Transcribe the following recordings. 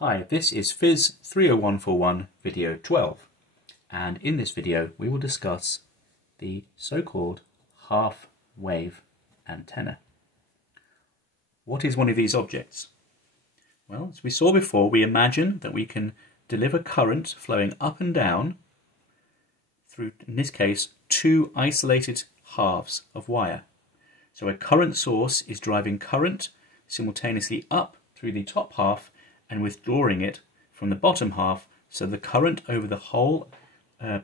Hi, this is PHYS30141 video 12, and in this video we will discuss the so-called half-wave antenna. What is one of these objects? Well, as we saw before, we imagine that we can deliver current flowing up and down through, in this case, two isolated halves of wire. So a current source is driving current simultaneously up through the top half and withdrawing it from the bottom half, so the current over the whole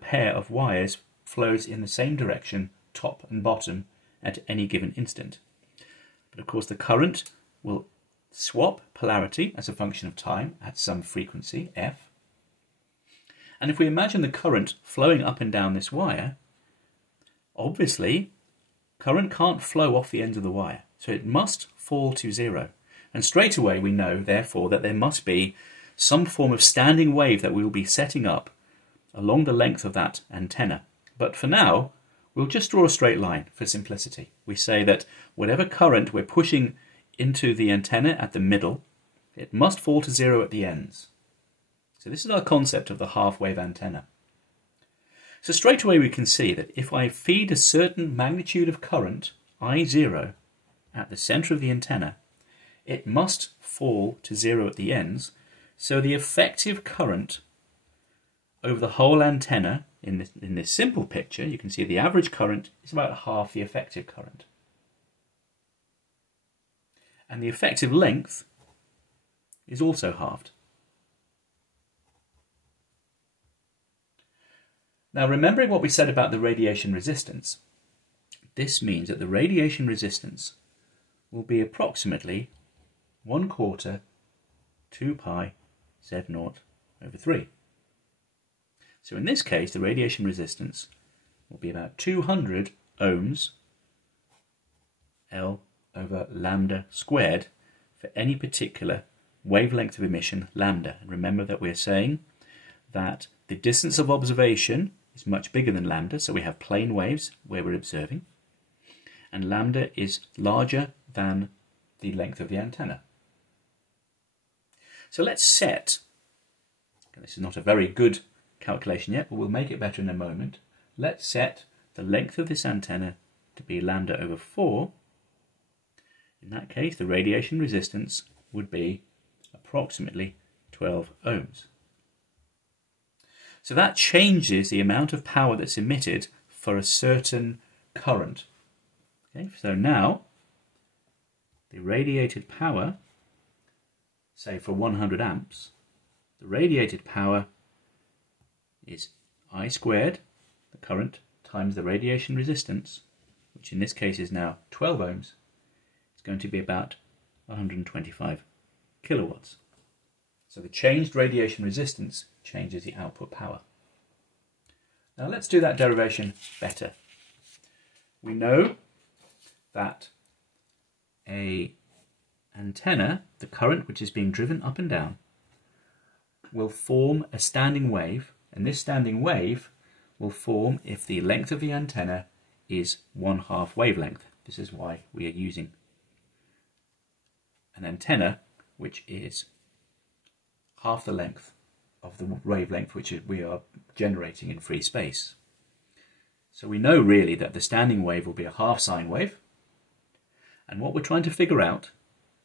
pair of wires flows in the same direction, top and bottom, at any given instant. But of course the current will swap polarity as a function of time at some frequency, f. And if we imagine the current flowing up and down this wire, obviously current can't flow off the ends of the wire, so it must fall to zero. And straight away we know, therefore, that there must be some form of standing wave that we will be setting up along the length of that antenna. But for now, we'll just draw a straight line for simplicity. We say that whatever current we're pushing into the antenna at the middle, it must fall to zero at the ends. So this is our concept of the half-wave antenna. So straight away we can see that if I feed a certain magnitude of current, I0, at the center of the antenna, it must fall to zero at the ends, so the effective current over the whole antenna, in this simple picture, you can see the average current is about half the effective current. And the effective length is also halved. Now, remembering what we said about the radiation resistance, this means that the radiation resistance will be approximately 1/4 2 pi Z0 over 3. So in this case, the radiation resistance will be about 200 ohms L over lambda squared for any particular wavelength of emission, lambda. And remember that we're saying that the distance of observation is much bigger than lambda, so we have plane waves where we're observing, and lambda is larger than the length of the antenna. So let's set, this is not a very good calculation yet, but we'll make it better in a moment. Let's set the length of this antenna to be lambda over 4. In that case, the radiation resistance would be approximately 12 ohms. So that changes the amount of power that's emitted for a certain current. Okay, so now the radiated power, say for 100 amps, the radiated power is I squared, the current, times the radiation resistance, which in this case is now 12 ohms. It's going to be about 125 kilowatts. So the changed radiation resistance changes the output power. Now let's do that derivation better. We know that an antenna, the current which is being driven up and down, will form a standing wave, and this standing wave will form if the length of the antenna is 1/2 wavelength. This is why we are using an antenna which is half the length of the wavelength which we are generating in free space. So we know really that the standing wave will be a half sine wave, and what we're trying to figure out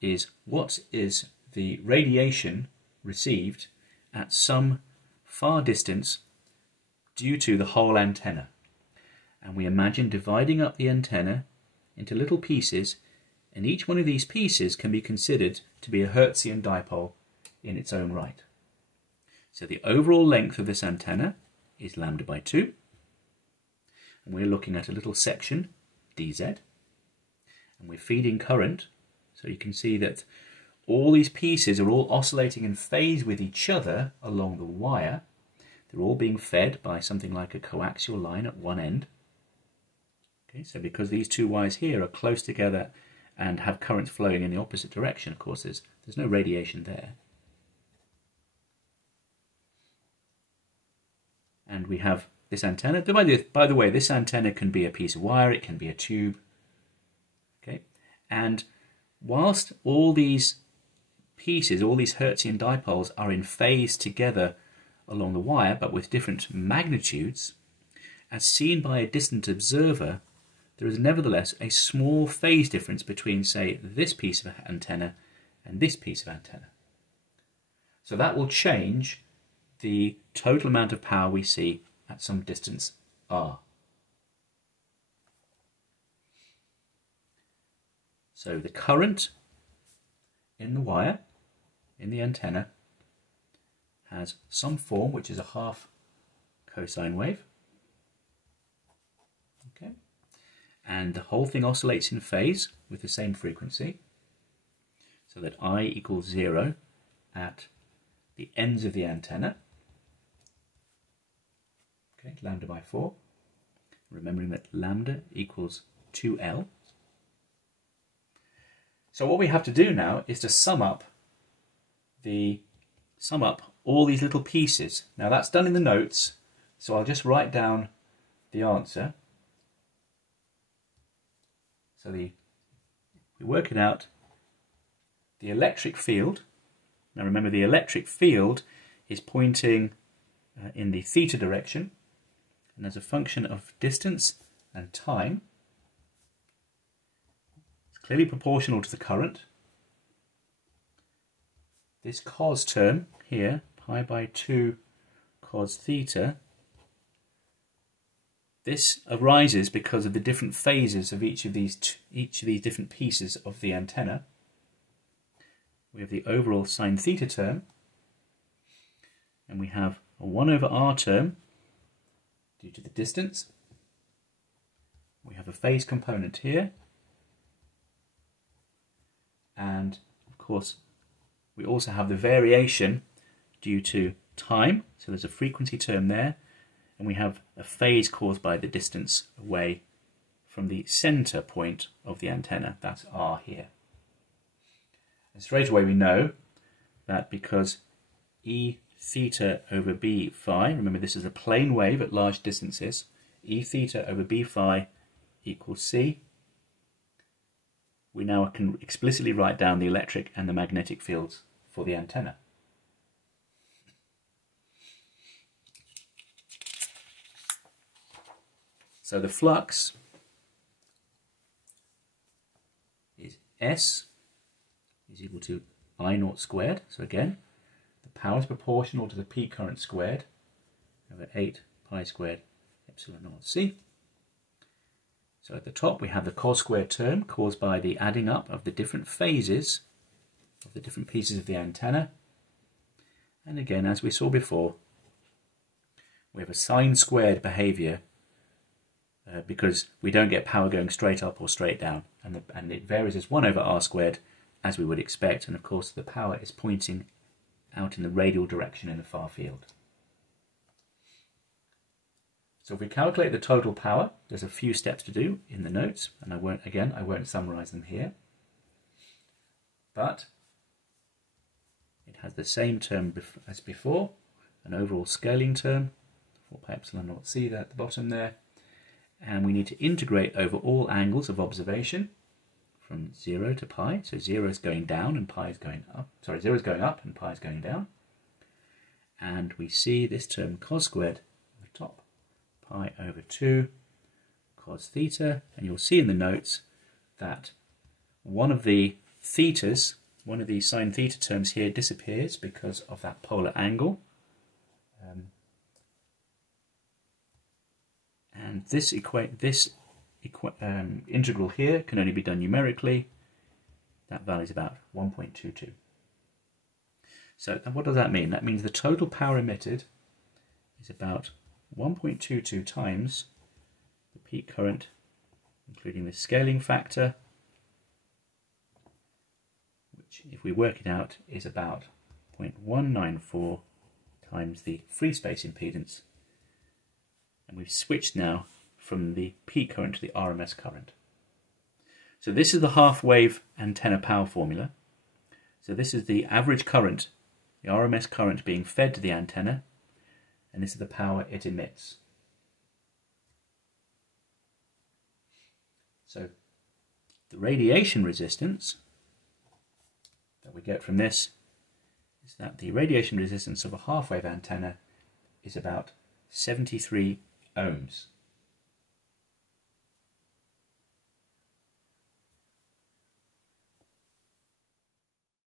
is what is the radiation received at some far distance due to the whole antenna. And we imagine dividing up the antenna into little pieces, and each one of these pieces can be considered to be a Hertzian dipole in its own right. So the overall length of this antenna is lambda by 2, and we're looking at a little section, dz, and we're feeding current. So you can see that all these pieces are all oscillating in phase with each other along the wire. They're all being fed by something like a coaxial line at one end. Okay, so because these two wires here are close together and have currents flowing in the opposite direction, of course there's no radiation there. And we have this antenna. By the way, this antenna can be a piece of wire, it can be a tube. Okay, and whilst all these pieces, all these Hertzian dipoles, are in phase together along the wire, but with different magnitudes, as seen by a distant observer, there is nevertheless a small phase difference between, say, this piece of antenna and this piece of antenna. So that will change the total amount of power we see at some distance r. So the current in the wire, in the antenna, has some form which is a half cosine wave. Okay. And the whole thing oscillates in phase with the same frequency, so that I equals 0 at the ends of the antenna. Okay, lambda by 4. Remembering that lambda equals 2L. So what we have to do now is to sum up all these little pieces. Now that's done in the notes, so I'll just write down the answer. So we work it out. The electric field, now remember the electric field is pointing in the theta direction, and as a function of distance and time, it's clearly proportional to the current. This cos term here, pi by 2 cos theta, this arises because of the different phases of each of these different pieces of the antenna. We have the overall sine theta term, and we have a 1 over r term due to the distance. We have a phase component here, and of course we also have the variation due to time, so there's a frequency term there, and we have a phase caused by the distance away from the center point of the antenna, that's r here. And straight away we know that because E theta over B phi, remember this is a plane wave at large distances, E theta over B phi equals C, we now can explicitly write down the electric and the magnetic fields for the antenna. So the flux is S is equal to I naught squared. So again, the power is proportional to the peak current squared over 8 pi squared epsilon naught C. So at the top we have the cos squared term caused by the adding up of the different phases of the different pieces of the antenna. And again, as we saw before, we have a sine squared behavior because we don't get power going straight up or straight down, and it varies as 1 over r squared as we would expect, and of course the power is pointing out in the radial direction in the far field. So if we calculate the total power, there's a few steps to do in the notes, and I won't summarize them here, but it has the same term as before, an overall scaling term, 4 pi epsilon naught c there at the bottom there, and we need to integrate over all angles of observation from 0 to pi, so 0 is going down and pi is going up, 0 is going up and pi is going down, and we see this term cos squared at the top, pi over 2 cos theta, and you'll see in the notes that one of the thetas, one of the sine theta terms here disappears because of that polar angle. And this integral here can only be done numerically. That value is about 1.22. So what does that mean? That means the total power emitted is about 1.22 times the peak current, including the scaling factor, which, if we work it out, is about 0.194 times the free space impedance. And we've switched now from the peak current to the RMS current. So this is the half-wave antenna power formula. So this is the average current, the RMS current being fed to the antenna, and this is the power it emits. So the radiation resistance that we get from this is that the radiation resistance of a half-wave antenna is about 73 ohms.